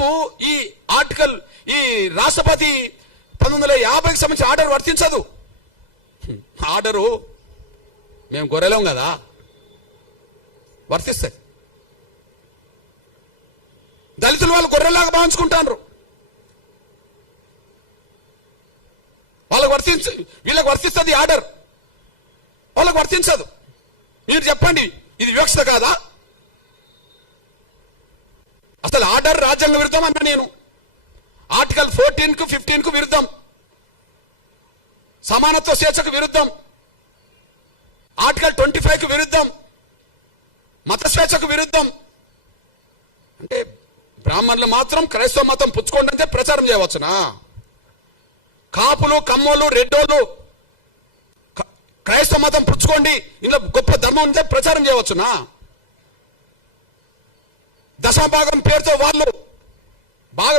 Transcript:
మీకు ఈ ఆర్టికల్, ఈ రాష్ట్రపతి 1950కి సంబంధించిన ఆర్డర్ వర్తించదు. ఆర్డరు మేము గొర్రెలం కదా, వర్తిస్తాయి. దళితులు వాళ్ళు గొర్రెలాగా భావించుకుంటారు. వాళ్ళకి వీళ్ళకి వర్తిస్తుంది ఆర్డర్, వాళ్ళకి వర్తించదు. మీరు చెప్పండి, ఇది వివక్షత కాదా? అసలు ఆర్డర్ రాజ్యాంగ విరుద్ధం అన్నా నేను. ఆర్టికల్ 14కు 15కు విరుద్ధం, సమానత్వ స్వేచ్ఛకు విరుద్ధం, ఆర్టికల్ 25కు విరుద్ధం, మత స్వేచ్ఛకు విరుద్ధం. అంటే బ్రాహ్మణులు మాత్రం క్రైస్తవ మతం పుచ్చుకోండి అంటే ప్రచారం చేయవచ్చునా? కాపులు, కమ్మోళ్ళు, రెడ్డోళ్ళు క్రైస్తవ మతం పుచ్చుకోండి, ఇందులో గొప్ప ధర్మం ఉంటే ప్రచారం చేయవచ్చునా? దశమ భాగం పేరుతో వాళ్ళు